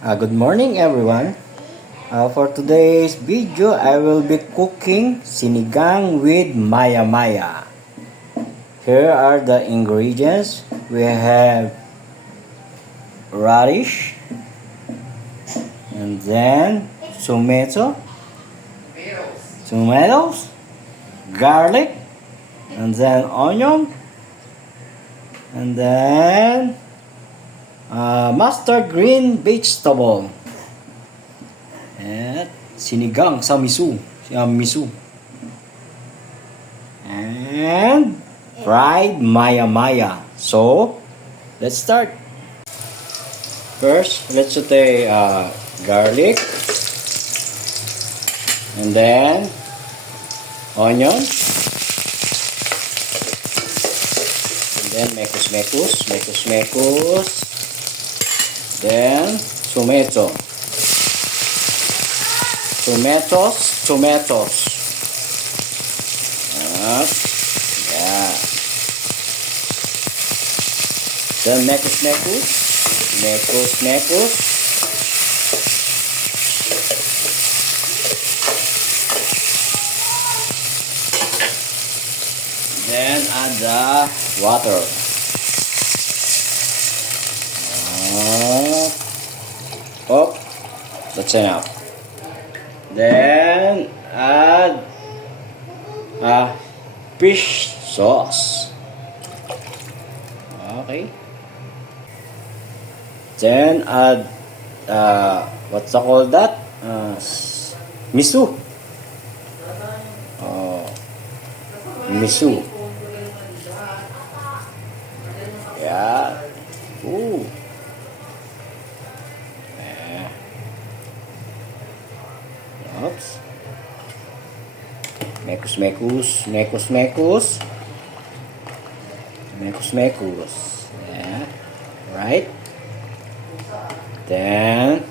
Good morning everyone. For today's video, I will be cooking sinigang with maya maya. Here are the ingredients. We have radish, and then tomatoes, garlic, and then onion, and then mustard green vegetable. At sinigang sa miso. And fried maya maya. So, let's start. First, let's saute garlic. And then onion. And then mekus. Then tomatoes. Yeah. Then mekus. Then add the water. That's enough. Then add fish sauce. Okay. Then add what's called that? Miso. Miso. Yeah. Ooh. Oops. Mekus. Yeah. Right. Then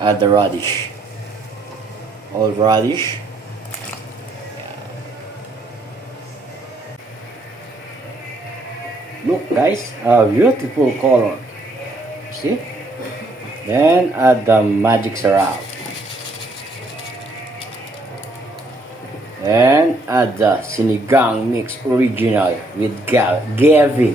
add the radish. All radish. Yeah. Look guys, a beautiful color. See? Then add the magic syrup. And add the sinigang mix original with gavi.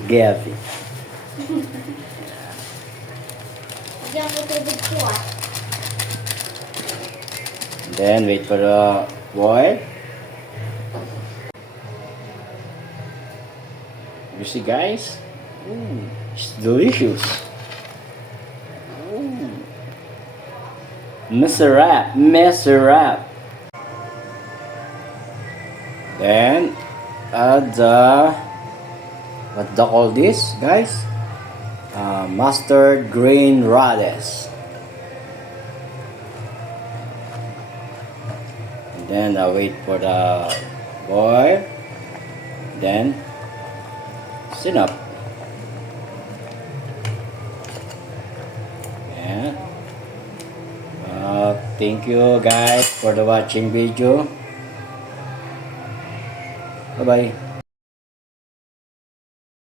Then wait for the boil. You see guys? It's delicious. Mess wrap. Then add the what do you call this guys? Mustard green radish. And then I wait for the boil. Then sit up. Yeah. Thank you guys for the watching video. Bye-bye.